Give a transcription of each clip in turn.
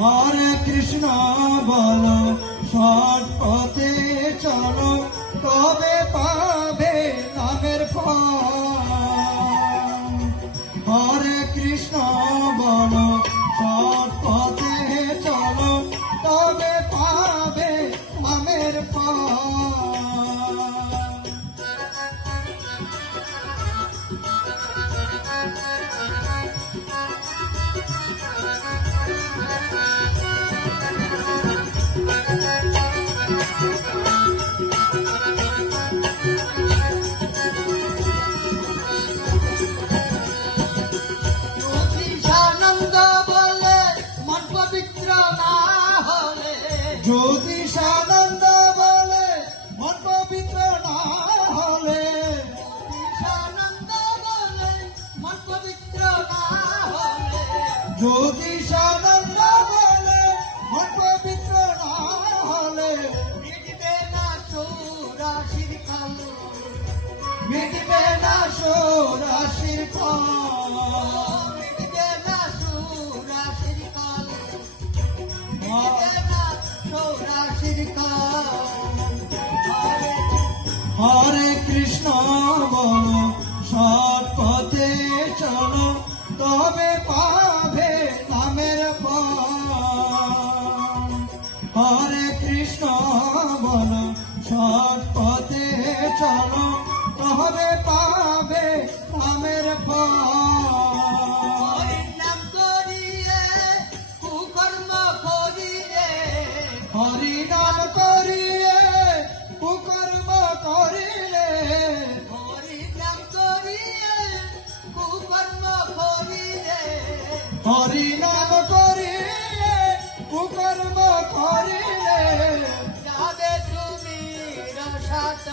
হরে কৃষ্ণ বলো, সৎ পথে চলো, তবে পাবে নামের ফল। হরে কৃষ্ণ বলো, সৎ পথে চলো, তবে পাবে নামের ফল। যদি সানন্দ বলে মন পবিত্র না হলে, সানন্দ বলে মন পবিত্র না হলে, যদি সানন্দ বলে মন পবিত্র না হলে, মিটবে না চৌরাশির কাল, মিটবে না ষোড়শীর ফল। মিটবে না চৌরাশির কাল, মিটবে না চৌরাশির কাল। হরে কৃষ্ণ বলো, সৎ পথে চলো, তবে পাবে নামের ফল। হরে কৃষ্ণ বলো, সৎ পথে চলো, তবে পাবে নামের ফল। হরির নাম করিয়ে কুকর্ম করিলে, হরি নাম করিয়ে কুকর্ম করিলে, হরির নাম করিয়ে কুকর্ম করিলে, হরি নাম করিয়ে কুকর্ম করিলে, যাবে তুমি রসাত,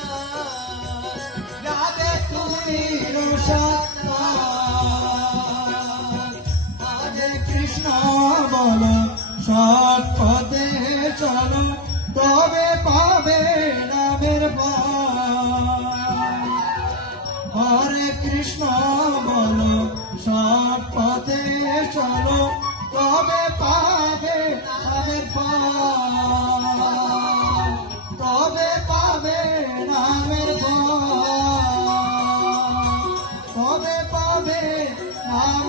যাবে তুমি রসাত। হরে কৃষ্ণ বলো, সৎ পথে চলো, তবে পাবে নামের ফল। হরে কৃষ্ণ বলো, সৎ পথে চলো, তবে পাবে নামের ফল। তবে পাবে নামের ফল। তবে পাবে নামের